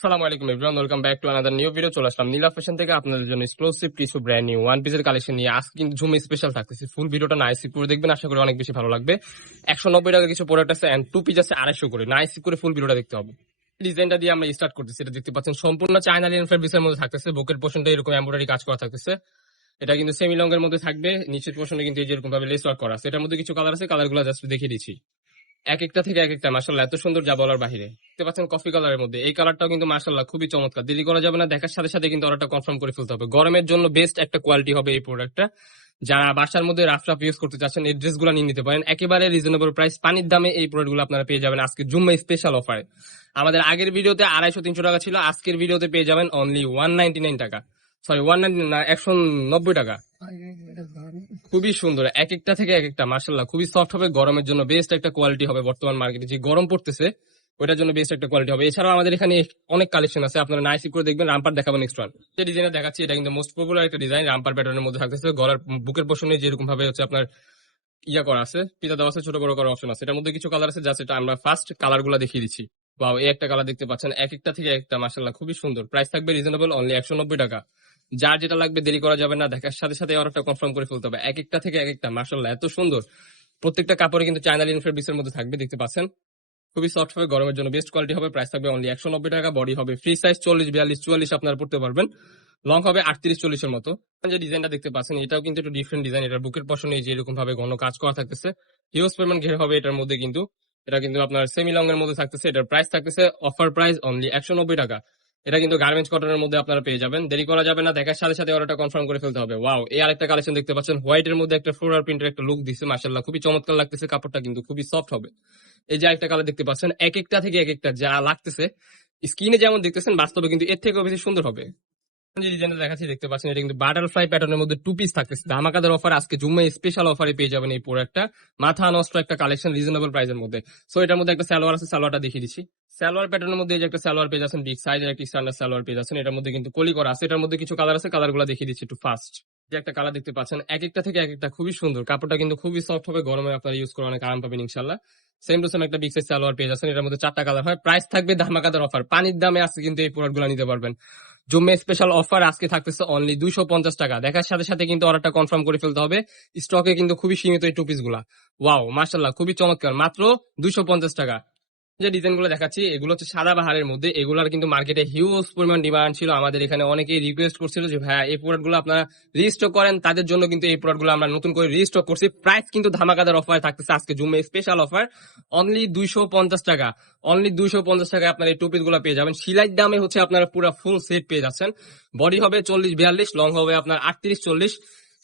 আসসালামু আলাইকুম everyone, welcome back to another new video. চলে আসলাম নীলা ফ্যাশন থেকে আপনাদের জন্য এক্সক্লুসিভ কিছু ব্র্যান্ড নিউ ওয়ান পিসের কালেকশন নিয়ে। আজকে কিন্তু ঝুম স্পেশাল থাকতেছে। ফুল ভিডিওটা নাইস করে দেখবেন, আশা করি অনেক বেশি ভালো লাগবে। 190 টাকা কিছু প্রোডাক্ট আছে এন্ড টু পিস আছে 250 করে। নাইস করে ফুল ভিডিওটা দেখতে হবে। ডিজাইনটা দিয়ে আমরা স্টার্ট করতেছি। এটা দেখতে পাচ্ছেন সম্পূর্ণ চায়না লিনেন ফেব্রিক্সের মধ্যে থাকতেছে। বুকের পোর্শনটা এরকম এমব্রয়ডারি কাজ করা থাকতেছে। এটা কিন্তু সেমি লং এর মধ্যে থাকবে। নিচের পোর্শনে কিন্তু এই যেরকম ভাবে লেস ওয়ার্ক করা আছে। এটার মধ্যে কিছু কালার আছে, কালারগুলো জাস্ট দেখিয়ে দিচ্ছি। এক একটা থেকে এক একটা মাশাআল্লাহ এত সুন্দর, যা বলার বাহিরে। দেখতে পাচ্ছেন কফি কালারের মধ্যে এই কালারটাও কিন্তু মাশাআল্লাহ খুবই চমৎকার। দেরি করা যাবে না, দেখার সাথে সাথে কিন্তু অর্ডারটা কনফার্ম করে ফেলতে হবে। গরমের জন্য বেস্ট একটা কোয়ালিটি হবে এই প্রোডাক্টটা। যারা বাসার মধ্যে রাফ ইউজ করতে চাচ্ছেন এই ড্রেসগুলো নিয়ে নিতে পারেন একেবারে রিজনেবল প্রাইস, পানির দামে এই প্রোডাক্টগুলো আপনারা পেয়ে যাবেন আজকে জুম্মা স্পেশাল অফারে। আমাদের আগের ভিডিওতে 250-300 টাকা ছিল, আজকের ভিডিওতে পেয়ে যাবেন অনলি 199 টাকা, সরি 199 না 190 টাকা। খুবই সুন্দর, এক একটা থেকে এক একটা মাশাআল্লাহ খুবই সফট হবে। গরমের জন্য বেস্ট একটা কোয়ালিটি হবে। বর্তমান মার্কেটে যে গরম পড়তেছে ওটার জন্য বেস্ট একটা কোয়ালিটি হবে। এছাড়াও আমাদের এখানে অনেক কালেকশন আছে, আপনারা নাইস করে দেখবেন। রামপার দেখাবেন নেক্সট ওয়ান। যে ডিজাইনটা দেখাচ্ছি এটা কিন্তু মোস্ট পপুলার একটা ডিজাইন। রামপার প্যাটার্নের মধ্যে থাকতেছে। গলার বুকের পোর্শনে যেরকম ভাবে হচ্ছে আপনার ইয়া করা আছে, পিতা দেওয়া আছে, ছোট বড় করার অপশন আছে। এটার মধ্যে কিছু কালার আছে, জাস্ট এটা আমরা ফার্স্ট কালার গুলা দেখিয়ে দিচ্ছি। বাও, এই একটা কালার দেখতে পাচ্ছেন, এক একটা থেকে একটা মাশাআল্লাহ খুবই সুন্দর। প্রাইস থাকবে রিজনেবল অনলি 190 টাকা। যার যেটা লাগবে দেরি করা যাবে না, দেখার সাথে সাথে অর্ডারটা কনফার্ম করে ফেলতে হবে। এক একটা থেকে এক একটা মাশাআল্লাহ এত সুন্দর। প্রত্যেকটা কাপড়ে কিন্তু চায়না লিনেন ফেব্রিক্সের মধ্যে থাকবে, দেখতে পাচ্ছেন খুবই সফট হবে। গরমের জন্য বেস্ট কোয়ালিটি হবে। প্রাইস থাকবে অনলি 190 টাকা। বডি হবে ফ্রি সাইজ 40, 42, 44 আপনারা পড়তে পারবেন। লং হবে 38-40 এর মতো। যে ডিজাইনটা দেখতে পাচ্ছেন এটাও কিন্তু একটু ডিফারেন্ট ডিজাইন। এটার বুকের পশনে যে এরকম ভাবে ঘন কাজ করা থাকতেছে। হিউজ পরিমাণ ঘের হবে এটার মধ্যে কিন্তু। এটা কিন্তু আপনার সেমি লং এর মধ্যে থাকতেছে। এটার প্রাইস থাকতেছে অফার প্রাইস অনলি 190 টাকা। এটা কিন্তু গার্মেন্টস কটনের মধ্যে আপনারা পেয়ে যাবেন। দেরি করা যাবে না, দেখার সাথে সাথে অর্ডারটা কনফার্ম করে ফেলতে হবে। ওয়াও, এই আরেকটা কালেকশন দেখতে পাচ্ছেন। হোয়াইট এর মধ্যে একটা ফ্লোরাল প্রিন্টের একটা লুক দিচ্ছে, মাশাআল্লাহ খুবই চমৎকার লাগতেছে। কাপড়টা কিন্তু খুবই সফট হবে। এই যে আরেকটা কালার দেখতে পাচ্ছেন, এক একটা থেকে এক একটা যা লাগতেছে স্ক্রিনে যেমন দেখতেছেন বাস্তবে কিন্তু এর থেকেও বেশি সুন্দর হবে। যে ডিজাইনটা দেখাচ্ছি দেখতে পাচ্ছেন, এটা কিন্তু বাটারফ্লাই প্যাটার্নের মধ্যে টু পিস থাকতেছে। ধামাকাদার অফার আজকে জুম্মা স্পেশাল অফারে পেয়ে যাবেন এই প্রোডাক্টটা। মাথা নষ্ট একটা কালেকশন রিজনেবল প্রাইসের মধ্যে। সো এটার মধ্যে একটা সালোয়ার আছে, সালোয়ারটা দেখিয়ে দিচ্ছি। সালোয়ার প্যাটার্নের মধ্যে এই যে একটা সালোয়ার পেয়ে যাচ্ছেন, বিগ সাইজের একটা স্ট্যান্ডার্ড সালোয়ার পেয়ে যাচ্ছেন। এটার মধ্যে কিন্তু কলি করা আছে। এটার মধ্যে কিছু কালার আছে, কালারগুলো দেখিয়ে দিচ্ছি একটু ফার্স্ট। যে একটা কালার দেখতে পাচ্ছেন, এক একটা থেকে এক একটা খুবই সুন্দর। কাপড়টা কিন্তু খুবই সফট হবে। গরমে আপনারা ইউজ করে অনেক আরাম পাবেন ইনশাল্লাহ। সেম টু সেম একটা বিগ সাইজ সালোয়ার পেয়ে যাচ্ছেন। এটার মধ্যে 4টা কালার হয়। প্রাইস থাকবে ধামাকাদার অফার, পানির দামে আজকে কিন্তু এই প্রোডাক্টগুলো নিতে পারবেন। জুম্মে স্পেশাল অফার আজকে থাকতেছে অনলি 250 টাকা। দেখার সাথে সাথে কিন্তু অর্ডারটা কনফার্ম করে ফেলতে হবে। স্টকে কিন্তু খুবই সীমিত এই টু পিস গুলা। ওয়াও, মাশাআল্লাহ খুবই চমৎকার, মাত্র 250 টাকা। যে ডিজাইন গুলো দেখাচ্ছি এগুলো হচ্ছে সাদা বাহারের মধ্যে। এগুলোর কিন্তু মার্কেটে হিউজ পরিমাণ ডিমান্ড ছিল। আমাদের এখানে অনেকেই রিকোয়েস্ট করছিল যে ভাইয়া এই প্রোডাক্ট গুলো আপনারা রিস্টক করেন। তাদের জন্য কিন্তু এই প্রোডাক্ট গুলো আমরা নতুন করে রিস্টক করছি। প্রাইস কিন্তু ধামাকাদার অফার থাকতেছে আজকে জুম্মে স্পেশাল অফার অনলি 250 টাকা। অনলি 250 টাকায় আপনার এই টু পিস গুলো পেয়ে যাবেন। সিলাই দামে হচ্ছে আপনারা পুরো ফুল সেট পেয়ে যাচ্ছেন। বডি হবে 40-42, লং হবে আপনার 38-40।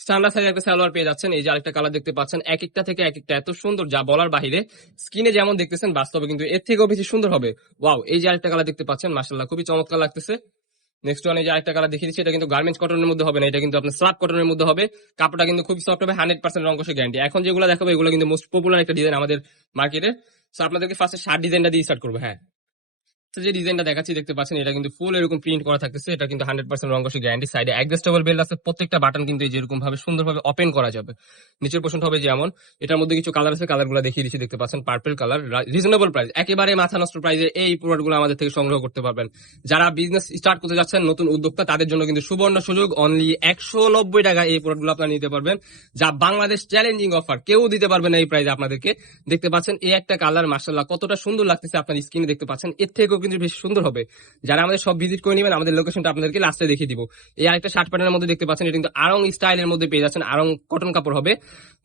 স্ট্যান্ডার্ড সাইজের একটা সালোয়ার পেয়ে যাচ্ছেন। এই যে আরেকটা কালার দেখতে পাচ্ছেন, এক একটা থেকে এক একটা এত সুন্দর, যা বলার বাহিরে। স্কিনে যেমন দেখতেছেন বাস্তবে কিন্তু এর থেকেও বেশি সুন্দর হবে। ওয়াও, এই যে আরেকটা কালার দেখতে পাচ্ছেন, মাশাআল্লাহ খুবই চমৎকার লাগতেছে। নেক্সট ওয়ান, এই যে আরেকটা কালার দেখিয়ে দিচ্ছি। এটা কিন্তু গার্মেন্টস কটনের মধ্যে হবে না, এটা কিন্তু আপনার স্ল্যাব কটনের মধ্যে হবে। কাপড়টা কিন্তু খুবই সফট হবে, 100% রং কষে গ্যারান্টি। এখন যেগুলো দেখাবো এগুলো কিন্তু মোস্ট পপুলার একটা ডিজাইন আমাদের মার্কেটে। সো আপনাদেরকে ফার্স্টে শার্ট ডিজাইনটা দিয়ে স্টার্ট করবো। হ্যাঁ, যে ডিজাইনটা দেখাচ্ছি দেখতে পাচ্ছেন, এটা কিন্তু ফুল এরকম প্রিন্ট করা থাকতেছে। এটা কিন্তু 100% রং কষে গ্যারান্টি। সাইডে অ্যাডজাস্টেবল বেল্ট আছে। প্রত্যেকটা বাটন কিন্তু যেরকম ভাবে সুন্দরভাবে ওপেন করা যাবে। নিচের পোর্শনটা হবে যেমন। এটার মধ্যে কিছু কালার আছে, কালারগুলো দেখিয়ে দিচ্ছি। দেখতে পাচ্ছেন পার্পল কালার। রিজনেবল প্রাইস, একেবারে মাথা নষ্ট প্রাইসে এই প্রোডাক্টগুলো আমাদের থেকে সংগ্রহ করতে পারবেন। যারা বিজনেস স্টার্ট করতে যাচ্ছেন, নতুন উদ্যোক্তা, তাদের জন্য কিন্তু সুবর্ণ সুযোগ। অনলি 190 টাকা এই প্রোডাক্টগুলো আপনারা নিতে পারবেন, যা বাংলাদেশ চ্যালেঞ্জিং অফার। কেউ দিতে পারবে না এই প্রাইসে আপনাদেরকে। দেখতে পাচ্ছেন এই একটা কালার, মাশাআল্লাহ কতটা সুন্দর লাগতেছে আপনার স্ক্রিনে দেখতে পাচ্ছেন। এর থেকেও কিন্তু বেশি সুন্দর হবে। যারা আমাদের সব ভিজিট করে নেবেন, আমাদের লোকেশনটা আপনাদেরকে লাস্টে দেখিয়ে দিব। এই আরেকটা শার্ট প্যাটার্নের মধ্যে দেখতে পাচ্ছেন, এটা কিন্তু আরং স্টাইলের মধ্যে পেয়ে যাচ্ছেন। আরং কটন কাপড় হবে।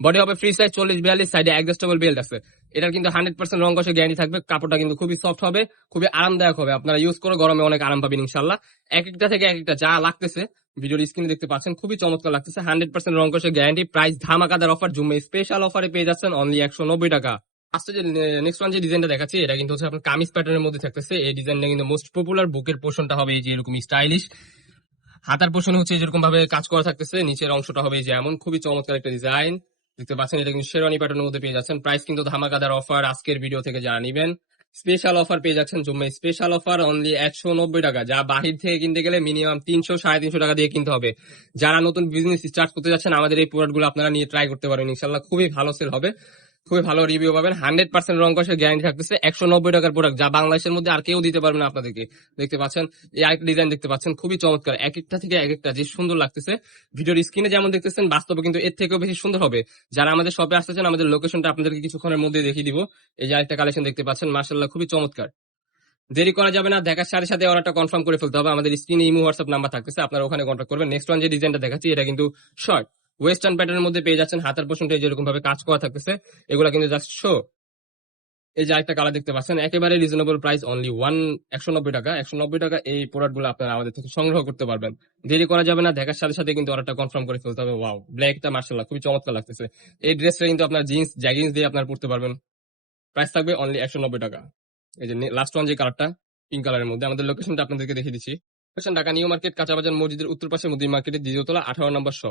বডি হবে ফ্রি সাইজ 40-42, সাইডে অ্যাডজাস্টেবল বেল্ট আছে। এটার কিন্তু 100% রং কষে গ্যারান্টি থাকবে। কাপড়টা কিন্তু খুবই সফট হবে, খুবই আরামদায়ক হবে। আপনারা ইউজ করে গরমে অনেক আরাম পাবেন ইনশাল্লাহ। এক একটা থেকে এক একটা যা লাগতেছে ভিডিওর স্ক্রিনে দেখতে পাচ্ছেন, খুবই চমৎকার লাগতেছে। 100% রং কষে গ্যারান্টি। প্রাইস ধামাকাদার অফার জুম্মে স্পেশাল অফারে পেয়ে যাচ্ছেন অনলি 190 টাকা। আজকে যে নেক্সট ওয়ান যে ডিজাইনটা দেখাচ্ছি, এটা কিন্তু হচ্ছে আপনার কামিজ প্যাটার্নের মধ্যে থাকতেছে। এই ডিজাইনটা কিন্তু মোস্ট পপুলার। বুকের পোর্শনটা হবে এই যে এরকম স্টাইলিশ। হাতার পোর্শন হচ্ছে যেরকম ভাবে কাজ করা থাকতেছে। নিচের অংশটা হবে যে এমন, খুবই চমৎকার একটা ডিজাইন দেখতে পাচ্ছেন। এটা কিন্তু শেরওয়ানি প্যাটার্নের মধ্যে পেয়ে যাচ্ছেন। প্রাইস কিন্তু ধামাকাদার অফার আজকের ভিডিও থেকে যারা নিবেন স্পেশাল অফার পেয়ে যাচ্ছেন। জুম্মে স্পেশাল অফার অনলি 190 টাকা, যা বাহির থেকে কিনতে গেলে মিনিমাম 300-350 টাকা দিয়ে কিনতে হবে। যারা নতুন বিজনেস স্টার্ট করতে যাচ্ছেন, আমাদের এই প্রোডাক্ট গুলো আপনারা নিয়ে ট্রাই করতে পারেন ইনশাল্লাহ, খুবই ভালো সেল হবে। খুবই ভালো রিভিউ পাবেন, 100% রং কষের গ্যারান্টি থাকতেছে। 190 টাকার প্রোডাক্ট, যা বাংলাদেশের মধ্যে আর কেউ দিতে পারবে না আপনাদেরকে। দেখতে পাচ্ছেন এই আরেকটা ডিজাইন দেখতে পাচ্ছেন, খুবই চমৎকার, এক একটা থেকে এক একটা যে সুন্দর লাগতেছে। ভিডিওর স্ক্রিনে যেমন দেখতেছেন, বাস্তবে কিন্তু এর থেকেও বেশি সুন্দর হবে। যারা আমাদের শপে আসতেছেন, আমাদের লোকেশনটা আপনাদেরকে কিছুক্ষণের মধ্যে দেখিয়ে দিব। এই যে আরেকটা কালেকশন দেখতে পাচ্ছেন, মাশাআল্লাহ খুবই চমৎকার। দেরি করা যাবে না, দেখার সাথে সাথে অর্ডারটা কনফার্ম করে ফেলতে হবে। আমাদের স্ক্রিনে ইমো হোয়াটসঅ্যাপ নাম্বার থাকতেছে, আপনারা ওখানে কন্ট্যাক্ট করবেন। নেক্সট ওয়ান যে ডিজাইনটা দেখাচ্ছি, এটা কিন্তু শর্ট ওয়েস্টার্ন প্যাটার্নের মধ্যে পেয়ে যাচ্ছেন। হাতের পোর্শনটা যেরকম ভাবে কাজ করা থাকতেছে, এগুলা কিন্তু জাস্ট শো। এই যে একটা কালার দেখতে পাচ্ছেন, একেবারে রিজনেবল প্রাইস, অনলি 190 টাকা। 190 টাকা এই প্রোডাক্ট গুলো আপনারা আমাদের থেকে সংগ্রহ করতে পারবেন। দেরি করা যাবে না, দেখার সাথে সাথে কিন্তু অর্ডারটা কনফার্ম করে ফেলতে হবে। ওয়াও, ব্ল্যাকটা মার্শাল্লাহ খুবই চমৎকার লাগতেছে। এই ড্রেসটা কিন্তু আপনার জিন্স জ্যাগিন্স দিয়ে আপনার পড়তে পারবেন। প্রাইস থাকবে অনলি 190 টাকা। এই যে লাস্ট ওয়ান যে কালারটা, পিঙ্ক কালারের মধ্যে, আমাদের লোকেশনটা আপনাদেরকে দেখিয়ে দিচ্ছি। লোকেশন ঢাকা নিউ মার্কেট, কাঁচাবাজার মসজিদের উত্তর পাশে মুদি মার্কেটের দ্বিতীয় তলা, 18 নম্বর শপ।